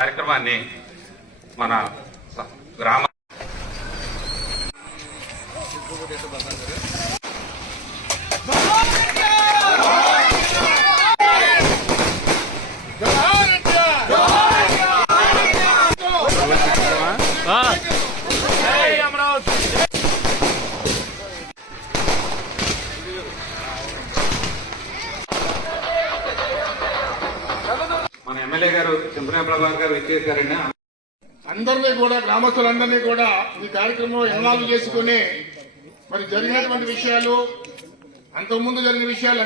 కార్యక్రమాన్ని మన గ్రామ మన ఎమ్మెల్యే గారు చింతన ప్రభాకర్ గారు ఇచ్చేసారండి. అందరినీ కూడా గ్రామస్తులందరినీ కూడా ఈ కార్యక్రమంలో ఇన్వాల్వ్ చేసుకుని మరి జరిగినటువంటి విషయాలు అంతకుముందు జరిగిన విషయాలు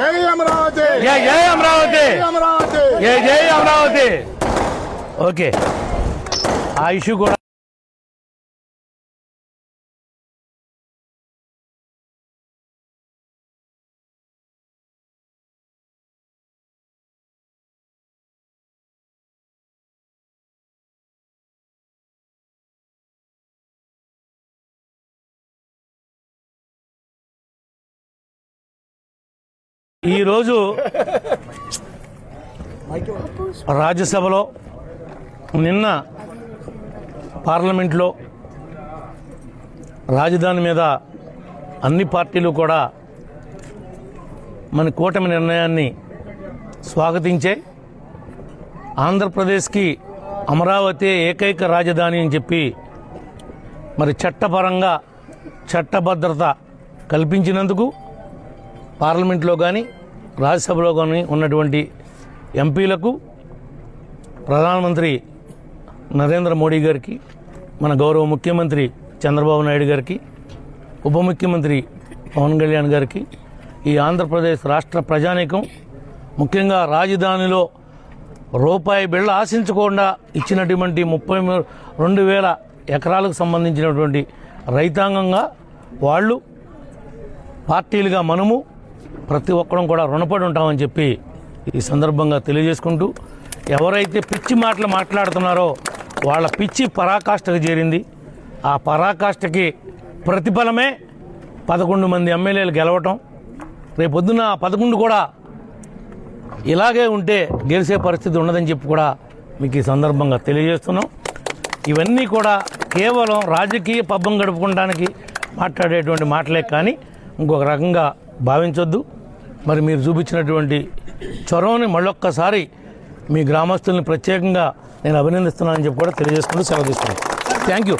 జై అమరావతి, జై అమరావతి, జై అమరావతి. ఓకే, ఆ ఇష్యూ కూడా ఈరోజు రాజ్యసభలో నిన్న పార్లమెంట్లో రాజధాని మీద అన్ని పార్టీలు కూడా మన కూటమి నిర్ణయాన్ని స్వాగతించాయి. ఆంధ్రప్రదేశ్కి అమరావతి ఏకైక రాజధాని అని చెప్పి మరి చట్టపరంగా చట్టభద్రత కల్పించినందుకు పార్లమెంట్లో కానీ రాజ్యసభలో కానీ ఉన్నటువంటి ఎంపీలకు, ప్రధానమంత్రి నరేంద్ర మోడీ గారికి, మన గౌరవ ముఖ్యమంత్రి చంద్రబాబు నాయుడు గారికి, ఉప ముఖ్యమంత్రి పవన్ కళ్యాణ్ గారికి, ఈ ఆంధ్రప్రదేశ్ రాష్ట్ర ప్రజానీకం ముఖ్యంగా రాజధానిలో రూపాయి బిళ్ళ ఆశించకుండా ఇచ్చినటువంటి 32,000 ఎకరాలకు సంబంధించినటువంటి రైతాంగంగా వాళ్ళు, పార్టీలుగా మనము ప్రతి ఒక్కరం కూడా రుణపడి ఉంటామని చెప్పి ఈ సందర్భంగా తెలియజేసుకుంటూ, ఎవరైతే పిచ్చి మాటలు మాట్లాడుతున్నారో వాళ్ళ పిచ్చి పరాకాష్ఠకు చేరింది. ఆ పరాకాష్ఠకి ప్రతిఫలమే 11 మంది ఎమ్మెల్యేలు గెలవటం. రేపొద్దున 11 కూడా ఇలాగే ఉంటే గెలిచే పరిస్థితి ఉండదని చెప్పి కూడా మీకు ఈ సందర్భంగా తెలియజేస్తున్నాం. ఇవన్నీ కూడా కేవలం రాజకీయ పబ్బం గడుపుకోవడానికి మాట్లాడేటువంటి మాటలే కానీ ఇంకొక రకంగా భావించొద్దు. మరి మీరు చూపించినటువంటి చొరవని మళ్ళొక్కసారి మీ గ్రామస్తుల్ని ప్రత్యేకంగా నేను అభినందిస్తున్నానని చెప్పి కూడా తెలియజేసుకుంటూ సెలవు తీసుకున్నాను. Thank you.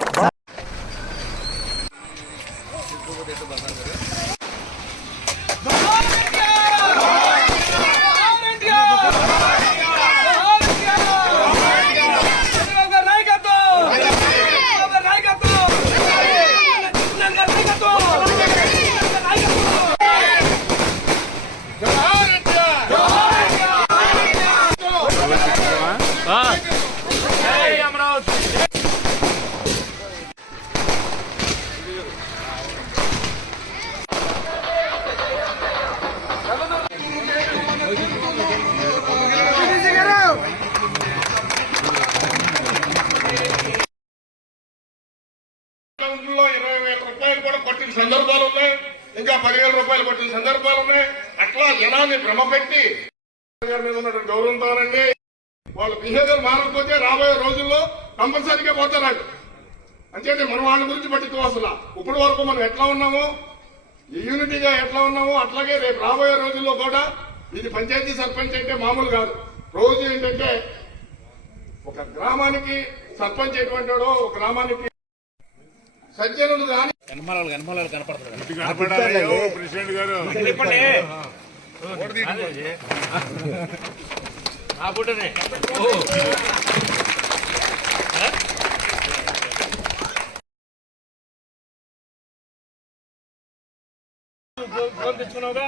సందర్భాలు ఉన్నాయి, ఇంకా 10,000 రూపాయలు కొట్టిన సందర్భాలు ఉన్నాయి. అట్లా జనాన్ని భ్రమపెట్టి మీద ఉన్నటువంటి గౌరవంతోనండి వాళ్ళ బిహేవియర్ మారకపోతే రాబోయే రోజుల్లో కంపల్సరీగా పోతారు. అంచేతే మనం వాళ్ళ గురించి పట్టించుకోవాల్సిన ఇప్పటి వరకు మనం ఎట్లా ఉన్నామో, యూనిటీగా ఎట్లా ఉన్నామో అట్లాగే రేపు రాబోయే రోజుల్లో కూడా ఇది పంచాయతీ సర్పంచ్ అంటే మామూలు కాదు. రోజు ఏంటంటే ఒక గ్రామానికి సర్పంచ్ ఎటువంటి వాడో, ఒక గ్రామానికి సజ్జనులు కానీ ప్రెసిడెంట్ గారు తెచ్చుకున్నావుగా.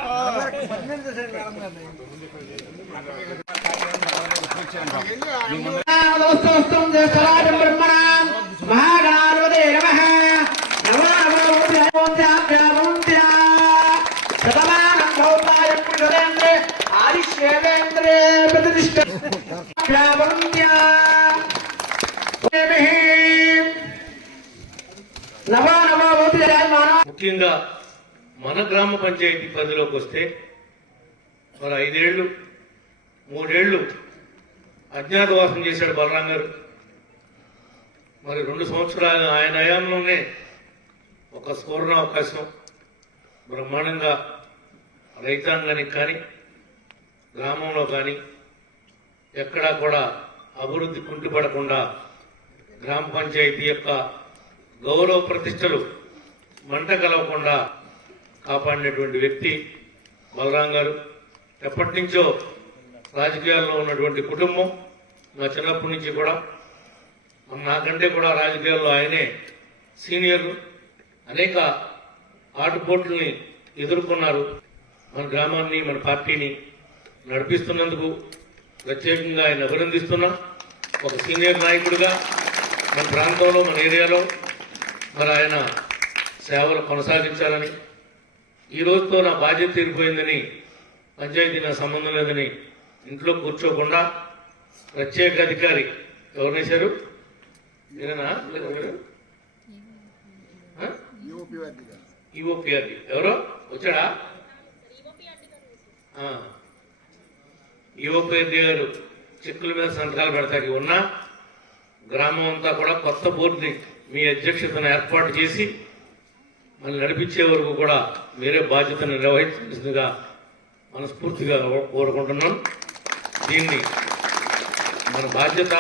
ముఖ్యంగా మన గ్రామ పంచాయతీ పరిధిలోకి వస్తే మరి 5 ఏళ్ళు 3 ఏళ్ళు అజ్ఞాతవాసం చేశాడు బలరాం గారు. మరి 2 సంవత్సరాలు ఆయన హయాంలోనే ఒక సువర్ణ అవకాశం బ్రహ్మాండంగా రైతాంగానికి కానీ గ్రామంలో కానీ ఎక్కడా కూడా అభివృద్ధి కుంటుపడకుండా గ్రామ పంచాయతీ యొక్క గౌరవ ప్రతిష్టలు మంట కలవకుండా కాపాడినటువంటి వ్యక్తి బలరాం గారు. ఎప్పటి నుంచో రాజకీయాల్లో ఉన్నటువంటి కుటుంబం, నా చిన్నప్పటి నుంచి కూడా నాకంటే కూడా రాజకీయాల్లో ఆయనే సీనియర్లు. అనేక ఆటుపోట్లని ఎదుర్కొన్నారు. మన గ్రామాన్ని మన పార్టీని నడిపిస్తున్నందుకు ప్రత్యేకంగా ఆయన అభినందిస్తున్నా. ఒక సీనియర్ నాయకుడిగా మన ప్రాంతంలో మన ఏరియాలో మరి ఆయన సేవలు కొనసాగించాలని, ఈ రోజుతో నా బాధ్యత తీరిపోయిందని, పంచాయతీ నా సంబంధం లేదని ఇంట్లో కూర్చోకుండా ప్రత్యేక అధికారి ఎవరినేశారు మీరేనా ఈఓపీఆర్డి ఎవరో వచ్చాడా? ఈఓపీఆర్డి గారు చెక్కుల మీద సంతకాలు పెడతాకి ఉన్నా గ్రామం అంతా కూడా కొత్త బోర్డుని మీ అధ్యక్షతను ఏర్పాటు చేసి మళ్ళీ నడిపించే వరకు కూడా మీరే బాధ్యతను నిర్వహించాల్సిందిగా మనస్ఫూర్తిగా కోరుకుంటున్నాం. దీన్ని మన బాధ్యత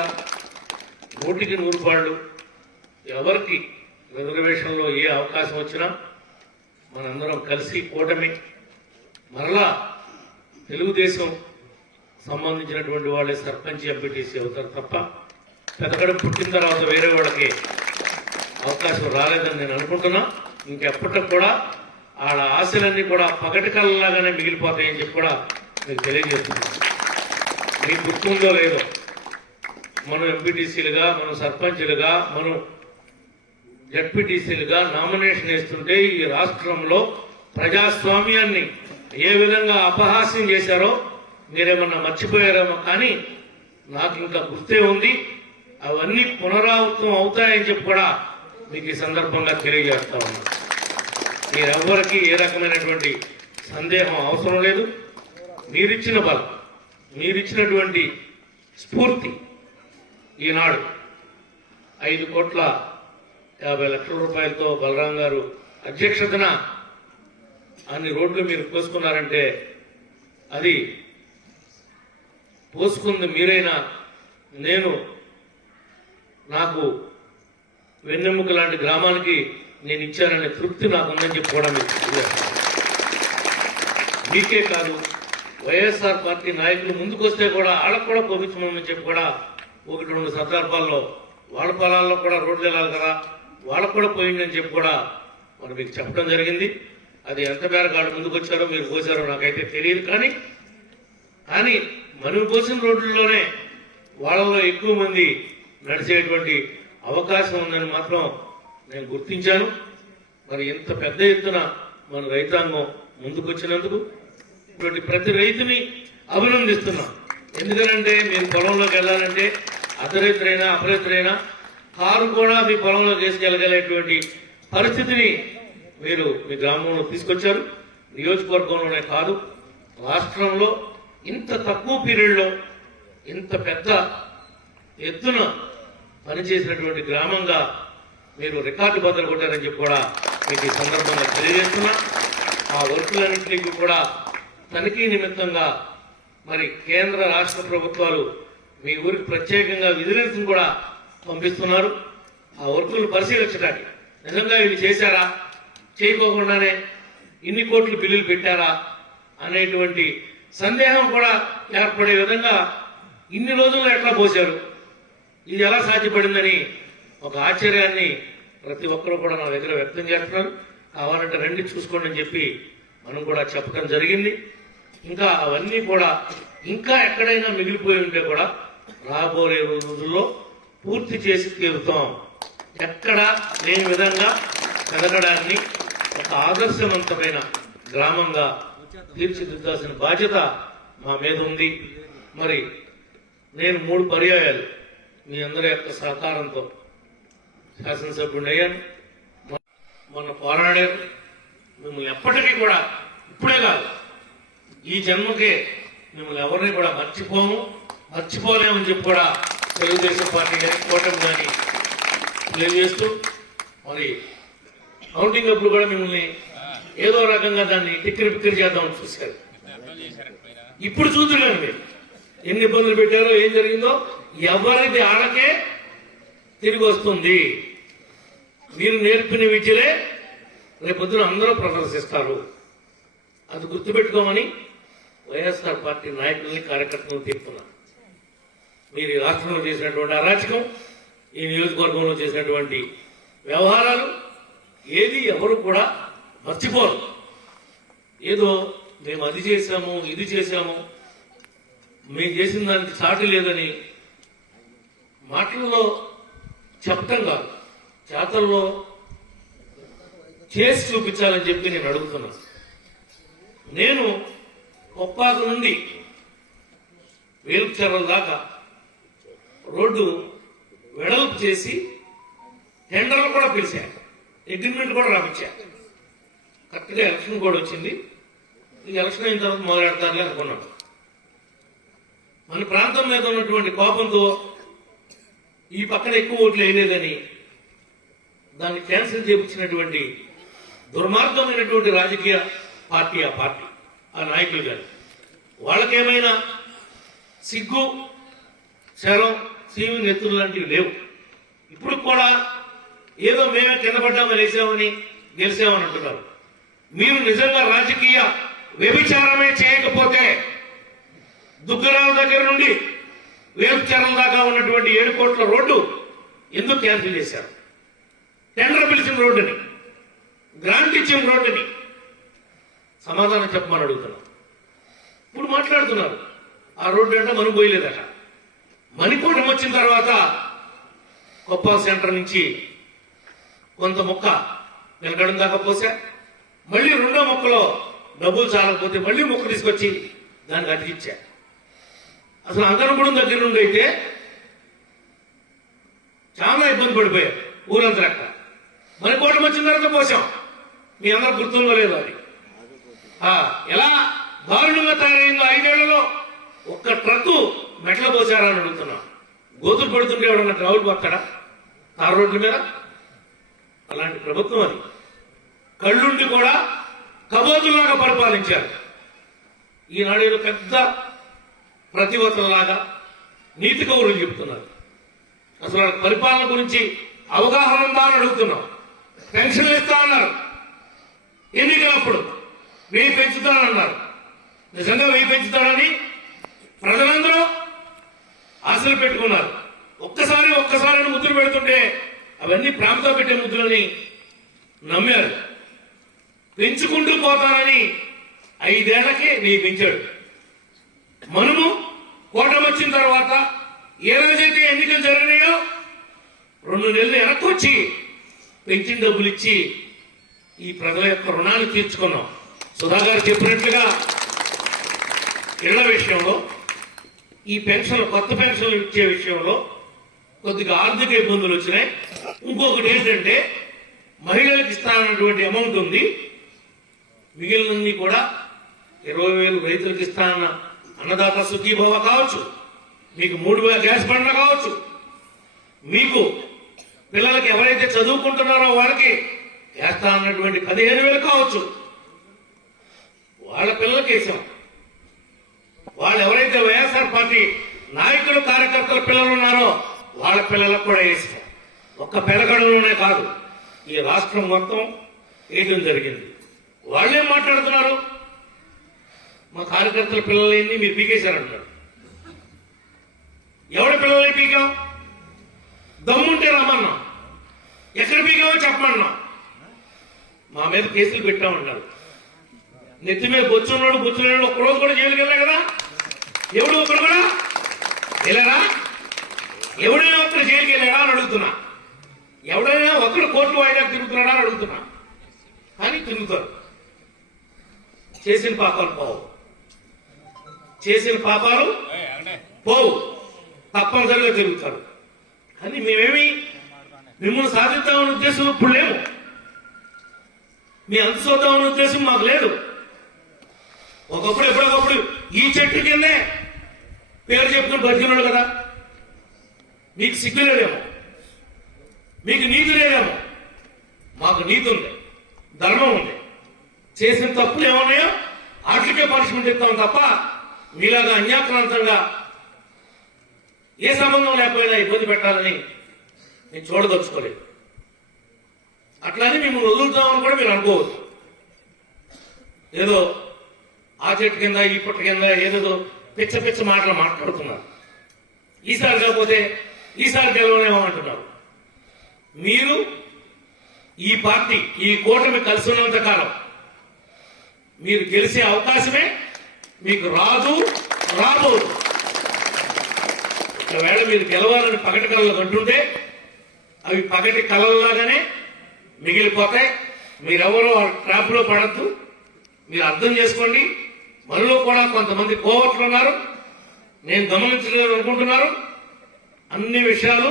100కి 100 పాళ్ళు. ఎవరికి రిజర్వేషన్లో ఏ అవకాశం వచ్చినా మనందరం కలిసి కూటమి మరలా తెలుగుదేశం సంబంధించినటువంటి వాళ్ళే సర్పంచ్ ఎంపీటీసీ అవుతారు తప్ప పెద్దగడ పుట్టిన తర్వాత వేరే వాళ్ళకి అవకాశం రాలేదని నేను అనుకుంటున్నా. ఇంకెప్పటికి కూడా వాళ్ళ ఆశలన్నీ కూడా పగటి కళ్ళలాగానే మిగిలిపోతాయని చెప్పి కూడా మీకు తెలియజేస్తున్నాను. మీకు గుర్తుందో లేదో, మనం ఎంపీటీసీలుగా, మనం సర్పంచ్లుగా, మనం జడ్పీటీసీలుగా నామినేషన్ వేస్తుంటే ఈ రాష్ట్రంలో ప్రజాస్వామ్యాన్ని ఏ విధంగా అపహాస్యం చేశారో మీరేమన్నా మర్చిపోయారేమో, కానీ నాకు ఇంకా గుర్తే ఉంది. అవన్నీ పునరావృతం అవుతాయని చెప్పి కూడా మీకు ఈ సందర్భంగా తెలియజేస్తా ఉన్నా. మీరెవ్వరికి ఏ రకమైనటువంటి సందేహం అవసరం లేదు. మీరిచ్చిన బలం, మీరిచ్చినటువంటి స్ఫూర్తి ఈనాడు 5,50,00,000 రూపాయలతో బలరాం గారు అధ్యక్షతన అన్ని రోడ్లు మీరు పోసుకున్నారంటే అది పోసుకుంది మీరైనా నేను నాకు వెన్నెముక లాంటి గ్రామానికి నేను ఇచ్చాననే తృప్తి నాకు ఉందని చెప్పుకోవడం మీకే కాదు, వైఎస్ఆర్ పార్టీ నాయకులు ముందుకొస్తే కూడా వాళ్ళకు కూడా పంపించమని చెప్పి కూడా 1-2 సందర్భాల్లో వాళ్ళ పొలాల్లో కూడా రోడ్లు వెళ్ళాలి కదా, వాళ్ళకు కూడా పోయిందని చెప్పి కూడా మనం మీకు చెప్పడం జరిగింది. అది ఎంత మేరకు వాళ్ళు ముందుకు వచ్చారో మీరు పోసారో నాకైతే తెలియదు. కానీ మనం పోసిన రోడ్లలోనే వాళ్ళలో ఎక్కువ మంది నడిచేటువంటి అవకాశం ఉందని మాత్రం నేను గుర్తించాను. మరి ఇంత పెద్ద ఎత్తున మన రైతాంగం ముందుకొచ్చినందుకు ప్రతి రైతుని అభినందిస్తున్నాం. ఎందుకనంటే మీరు పొలంలోకి వెళ్ళాలంటే అర్ధరైతులైనా అపరైతులైనా కారు కూడా మీ పొలంలో తీసుకెళ్ళగలేటువంటి పరిస్థితిని మీరు మీ గ్రామంలో తీసుకొచ్చారు. నియోజకవర్గంలోనే కాదు, రాష్ట్రంలో ఇంత తక్కువ పీరియడ్లో ఇంత పెద్ద ఎత్తున పనిచేసినటువంటి గ్రామంగా మీరు రికార్డు బద్దలు కొట్టారని చెప్పి కూడా మీకు ఈ సందర్భంగా తెలియజేస్తున్నా. ఆ వర్కులన్నింటినీ కూడా తనిఖీ నిమిత్తంగా మరి కేంద్ర రాష్ట్ర ప్రభుత్వాలు మీ ఊరికి ప్రత్యేకంగా విజిలెన్స్ కూడా పంపిస్తున్నారు. ఆ వర్కులు పరిశీలించడానికి నిజంగా వీళ్ళు చేశారా, చేయకోకుండానే ఇన్ని కోట్లు బిల్లులు పెట్టారా అనేటువంటి సందేహం కూడా ఏర్పడే విధంగా ఇన్ని రోజుల్లో ఎట్లా పోశారు, ఇది ఎలా సాధ్యపడిందని ఒక ఆశ్చర్యాన్ని ప్రతి ఒక్కరూ కూడా నా దగ్గర వ్యక్తం చేస్తున్నారు. కావాలంటే రండి చూసుకోండి అని చెప్పి మనం కూడా చెప్పడం జరిగింది. ఇంకా అవన్నీ కూడా ఇంకా ఎక్కడైనా మిగిలిపోయి ఉంటే కూడా రాబోయే రోజుల్లో పూర్తి చేసి తీరుతాం. ఎక్కడ లేని విధంగా పెరగడాన్ని ఒక ఆదర్శవంతమైన గ్రామంగా తీర్చిదిద్దాల్సిన బాధ్యత మా మీద ఉంది. మరి నేను 3 పర్యాయాలు మీ అందరి యొక్క సహకారంతో శాసనసభ్యుడిని అయ్యాను. మొన్న పోరాడారు. మిమ్మల్ని ఎప్పటికీ కూడా ఇప్పుడే కాదు ఈ జన్మకే మిమ్మల్ని ఎవరిని కూడా మర్చిపోలేమని చెప్పి కూడా తెలుగుదేశం పార్టీ కానీ కూటమి కానీ తెలియజేస్తూ మరి కౌంటింగ్ అప్పుడు కూడా మిమ్మల్ని ఏదో రకంగా దాన్ని టిక్కిరి చేద్దామని చూశారు. ఇప్పుడు చూద్దులేండి మీరు ఎన్ని ఇబ్బందులు పెట్టారో ఏం జరిగిందో ఎవరిది ఆడకే తిరిగి వస్తుంది. మీరు నేర్పిన విద్యలే రేపొద్దున అందరూ ప్రదర్శిస్తారు. అది గుర్తుపెట్టుకోమని వైఎస్ఆర్ పార్టీ నాయకుల్ని కార్యకర్తలను తీరుతున్నారు. మీరు ఈ రాష్ట్రంలో చేసినటువంటి అరాచకం, ఈ నియోజకవర్గంలో చేసినటువంటి వ్యవహారాలు ఏది ఎవరు కూడా మర్చిపోరు. ఏదో మేము అది చేశాము ఇది చేశాము మేము చేసిన దానికి సాటి లేదని మాటల్లో చెప్పటం కాదు, చేతల్లో చేసి చూపించాలని చెప్పి నేను అడుగుతున్నాను. నేను కొప్పాకు నుండి వేలుచెర్ల దాకా రోడ్డు వెడల్పు చేసి టెండర్లు కూడా పిలిచాను, అగ్రిమెంట్ కూడా రాపించాను. కరెక్ట్గా ఎలక్షన్ కూడా వచ్చింది. ఈ ఎలక్షన్ అయిన తర్వాత మొదలెడతారులే అనుకున్నాను. మన ప్రాంతం మీద ఉన్నటువంటి కోపంతో ఈ పక్కన ఎక్కువ ఓట్లు వేయలేదని దాన్ని క్యాన్సిల్ చేయించినటువంటి దుర్మార్గమైనటువంటి రాజకీయ పార్టీ ఆ నాయకులు గారు. వాళ్ళకేమైనా సిగ్గు శరం సీమి నెత్తులు లాంటివి లేవు. ఇప్పుడు కూడా ఏదో మేమే కింద పడ్డామని వేసామని గెలిచామని అంటున్నారు. మీరు నిజంగా రాజకీయ వ్యభిచారమే చేయకపోతే దుగ్గరాల దగ్గర నుండి వేలుచెర్ల దాకా ఉన్నటువంటి 7 కోట్ల రోడ్డు ఎందుకు క్యాన్సిల్ చేశారు? టెండర్ పిలిచిన రోడ్డుని, గ్రాంట్ ఇచ్చిన రోడ్డుని సమాధానం చెప్పమని అడుగుతున్నాం. ఇప్పుడు మాట్లాడుతున్నారు ఆ రోడ్డు అంటే మనం పోయలేదట. మణికూటం వచ్చిన తర్వాత కొప్ప సెంటర్ నుంచి కొంత మొక్క నిలకడం దాకా పోసా, మళ్ళీ రెండో మొక్కలో డబ్బులు చాలకపోతే మళ్ళీ మొక్క తీసుకొచ్చి దానికి అతికిచ్చా. అసలు అంగనగూడెం దగ్గర నుండి అయితే చాలా ఇబ్బంది పడిపోయారు ఊరంతా అక్కడ. మణికూటం వచ్చిన తర్వాత పోసాం. మీ అందరూ గుర్తుందో లేదో అది ఎలా దారుణంగా తయారైందో. 5 ఏళ్లలో ఒక్క ట్రక్కు మెట్ల పోసారని అడుగుతున్నాం. గోతులు పడుతుంటే ఎవడన్నా గ్రౌండ్ పోతాడా తారు రోడ్ల మీద? అలాంటి ప్రభుత్వం అది. కళ్ళుండి కూడా కబోతులాగా పరిపాలించారు. ఈనాడు ఏదో పెద్ద ప్రతివతలాగా నీతి కౌరులు చెప్తున్నారు. అసలు పరిపాలన గురించి అవగాహన ఉందా అని అడుగుతున్నాం. పెన్షన్లు ఇస్తా అన్నారు, ఎన్నికలప్పుడు 1000 పెంచుతానన్నారు. నిజంగా 1000 పెంచుతాడని ప్రజలందరూ ఆశలు పెట్టుకున్నారు. ఒక్కసారి ముద్దులు పెడుతుంటే అవన్నీ ప్రాంతం పెట్టే ముద్దులని నమ్మారు. పెంచుకుంటూ పోతానని 5 ఏళ్లకే 1000 పెంచాడు. మనము కూటమి వచ్చిన తర్వాత ఏ రోజైతే ఎన్నికలు జరిగినాయో 2 నెలలు వెనక్కి వచ్చి పెంచిన డబ్బులు ఇచ్చి ఈ ప్రజల యొక్క రుణాన్ని తీర్చుకున్నాం. సుధాగారు చెప్పినట్లుగా ఇళ్ల విషయంలో, ఈ పెన్షన్లు కొత్త పెన్షన్లు ఇచ్చే విషయంలో కొద్దిగా ఆర్థిక ఇబ్బందులు వచ్చినాయి. ఇంకొకటి ఏంటంటే మహిళలకు ఇస్తానన్నటువంటి అమౌంట్ ఉంది, మిగిలినన్ని కూడా 20,000 రైతులకు ఇస్తానన్న అన్నదాత సుఖీభవ కావచ్చు, మీకు 3000 గ్యాస్ బండ్లు కావచ్చు, మీకు పిల్లలకి ఎవరైతే చదువుకుంటున్నారో వాళ్ళకి వేస్తా అన్నటువంటి 15,000 కావచ్చు, వాళ్ళ పిల్లలకి వేసాం. వాళ్ళు ఎవరైతే వైఎస్ఆర్ పార్టీ నాయకులు కార్యకర్తల పిల్లలు ఉన్నారో వాళ్ళ పిల్లలకు కూడా వేసాం. ఒక్క పెరగడంలోనే కాదు, ఈ రాష్ట్రం మొత్తం వేయడం జరిగింది. వాళ్ళేం మాట్లాడుతున్నారు? మా కార్యకర్తల పిల్లలన్నీ మీరు పీకేశారంటారు. ఎవరి పిల్లల్ని పీకాం? దమ్ముంటే రమ్మన్నాం, ఎక్కడ పీకామో చెప్పమన్నాం. మా మీద కేసులు పెట్టామన్నారు. నెత్తి మీద బొచ్చున్నాడు బొచ్చున్నాడు ఒక్కరోజు కూడా జైలుకి వెళ్ళా కదా? ఎవడు ఒకరు కూడా వెళ్ళారా? ఎవడైనా ఒకరు జైలుకి వెళ్ళాడా అని అడుగుతున్నా. ఎవడైనా ఒకరు కోర్టు వాయిదా తిరుగుతున్నాడా అని అడుగుతున్నా. కానీ తిరుగుతారు. చేసిన పాపాలు పోవు, చేసిన పాపాలు పోవు, తప్పనిసరిగా తిరుగుతారు. కానీ మేమేమి మిమ్మల్ని సాధిద్దామనే ఉద్దేశం ఇప్పుడు లేము. మీ అంత చూద్దామనే ఉద్దేశం మాకు లేదు. ఒకప్పుడు ఎప్పుడొకప్పుడు ఈ చెట్టు కిందే పేరు చెప్పుకుని బతికినాడు కదా. మీకు సిగ్గు లేదేమో, మీకు నీతి లేదేమో. మాకు నీతి ఉంది, ధర్మం ఉంది. చేసిన తప్పులు ఏమన్నాయో వాటికే పనిష్మెంట్ ఇస్తాం తప్ప మీలాగా అన్యాక్రాంతంగా ఏ సంబంధం లేకపోయినా ఇబ్బంది పెట్టాలని నేను చూడదలుచుకోలేదు. అట్లానే మేము వదులుతామని కూడా మీరు అనుకోవద్దు. ఏదో ఆ చెట్టు కింద ఈ పుట్ట కింద ఏదేదో పిచ్చ పిచ్చ మాటలు మాట్లాడుతున్నారు. ఈసారి కాకపోతే ఈసారి గెలవనేమో అంటున్నారు. మీరు ఈ పార్టీ ఈ కూటమి కలిసి ఉన్నంత కాలం మీరు గెలిచే అవకాశమే మీకు రాబోదు. ఒకవేళ మీరు గెలవాలని పగటి కళలు అంటుంటే అవి పగటి కళల్లాగానే మిగిలిపోతాయి. మీరెవరో ట్రాప్ లో పడద్దు. మీరు అర్థం చేసుకోండి. మనలో కూడా కొంతమంది కోవట్లు ఉన్నారు. నేను గమనించలేదు అనుకుంటున్నారు. అన్ని విషయాలు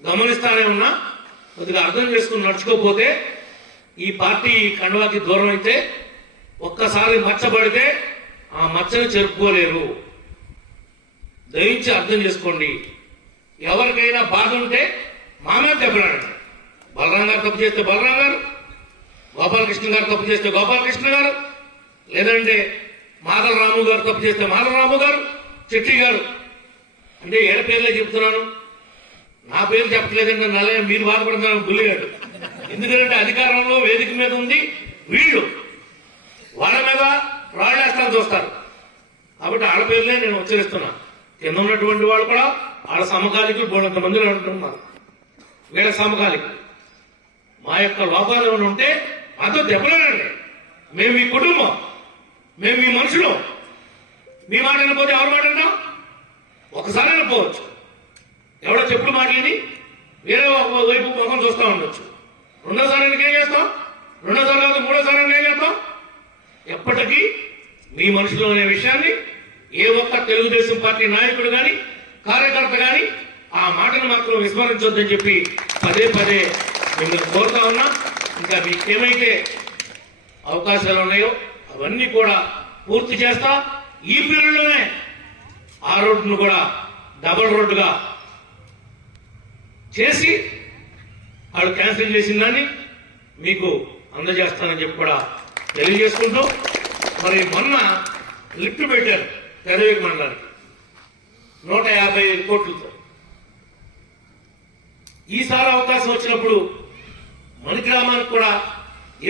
గమనిస్తానే ఉన్నా. కొద్దిగా అర్థం చేసుకుని నడుచుకోకపోతే ఈ పార్టీ కండువాకి దూరం అయితే ఒక్కసారి మచ్చబడితే ఆ మచ్చని చెరుపుకోలేరు. దయించి అర్థం చేసుకోండి. ఎవరికైనా బాధ ఉంటే మామే దెబ్బలాడండి. బలరాం గారు తప్పు చేస్తే బలరాం గారు, గోపాలకృష్ణ గారు తప్పు చేస్తే గోపాలకృష్ణ గారు, లేదంటే మాధవ రాము గారు తప్పు చేస్తే మాధవ రాము గారు, చెట్టి గారు. అంటే ఏడ పేర్లే చెప్తున్నాను, నా పేరు చెప్పలేదంటే నల్లయ్య మీరు బాధపడుతున్నాను బుల్లిగాడు. ఎందుకంటే అధికారంలో వేదిక మీద ఉంది వీళ్ళు, వాళ్ళ మీద రాళ్ళేస్తాను చూస్తారు. కాబట్టి ఆడ పేర్లే నేను ఉచ్చరిస్తున్నా. కింద ఉన్నటువంటి వాళ్ళు కూడా ఆడ సమకాలికులు బోడంత మందిలో ఉంటున్నారు. వీళ్ళ సమకాలికులు మా యొక్క లోపాలు ఏమైనా ఉంటే మాతో దెబ్బలేనండి. మేము మీ కుటుంబం, మేము మీ మనుషులు. మీ మాట వినకపోతే ఎవరి మాట వింటాం? ఒకసారి వినపోవచ్చు. ఎవడో చెప్పుడు మాటలని వేరే వైపు ముఖం చూస్తూ ఉండొచ్చు. రెండోసారి ఏం చేస్తాం? రెండోసారి కాదు మూడోసారి ఏం చేస్తాం? ఎప్పటికీ మీ మనుషులు అనే విషయాన్ని ఏ ఒక్క తెలుగుదేశం పార్టీ నాయకుడు కానీ కార్యకర్త కానీ ఆ మాటను మాత్రం విస్మరించొద్దని చెప్పి పదే పదే మిమ్మల్ని కోరుతా ఉన్నా. ఇంకా మీకేమైతే అవకాశాలు ఉన్నాయో అవన్నీ కూడా పూర్తి చేస్తా. ఈ పీరియడ్లోనే ఆ రోడ్డును కూడా డబుల్ రోడ్డుగా చేసి వాళ్ళు క్యాన్సిల్ చేసిన దాన్ని మీకు అందజేస్తానని చెప్పి కూడా తెలియజేసుకుంటూ, మరి మొన్న లిఫ్ట్ పెట్టారు పెదవికి మండలానికి 150 కోట్లతో. ఈసారి అవకాశం వచ్చినప్పుడు మన గ్రామానికి కూడా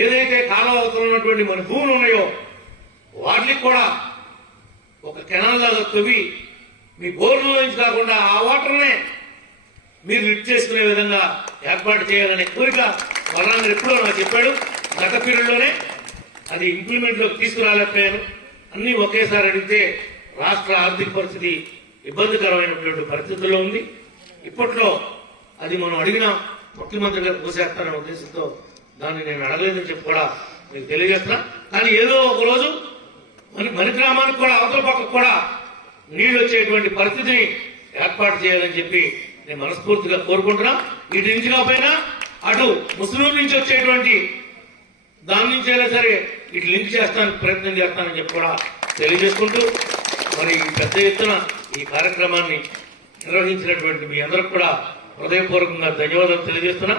ఏదైతే కాలువ అవతల ఉన్నటువంటి మన భూములు ఉన్నాయో వాటికి కూడా ఒక కెనాల్ లాగా తవ్వి మీ బోర్ల నుంచి కాకుండా ఆ వాటర్నే మీరు లిఫ్ట్ చేసుకునే విధంగా ఏర్పాటు చేయాలనే కోరిక బలరాంగర్ ఎప్పుడో నాకు చెప్పాడు. గత పీరియడ్లోనే అది ఇంప్లిమెంట్ లోకి తీసుకురాలేకపోయాను. అన్ని ఒకేసారి అడిగితే రాష్ట్ర ఆర్థిక పరిస్థితి ఇబ్బందికరమైనటువంటి పరిస్థితుల్లో ఉంది. ఇప్పట్లో అది మనం అడిగిన ముఖ్యమంత్రి గారు పోసేస్తారనే ఉద్దేశంతో దాన్ని నేను అడగలేదని చెప్పి కూడా మీకు తెలియజేస్తున్నా. కానీ ఏదో ఒక రోజు మన గ్రామానికి కూడా అవతల పక్కకు కూడా నీళ్లు వచ్చేటువంటి పరిస్థితిని ఏర్పాటు చేయాలని చెప్పి నేను మనస్ఫూర్తిగా కోరుకుంటున్నా. ఇటు నుంచి కాకపోయినా అటు ముస్లిం నుంచి వచ్చేటువంటి దాని నుంచి అయినా సరే ఇటు లింక్ చేస్తానికి ప్రయత్నం చేస్తానని చెప్పి కూడా తెలియజేసుకుంటూ, మరి పెద్ద ఎత్తున ఈ కార్యక్రమాన్ని నిర్వహించినటువంటి మీ అందరికి కూడా హృదయపూర్వకంగా ధన్యవాదాలు తెలియజేస్తున్నా.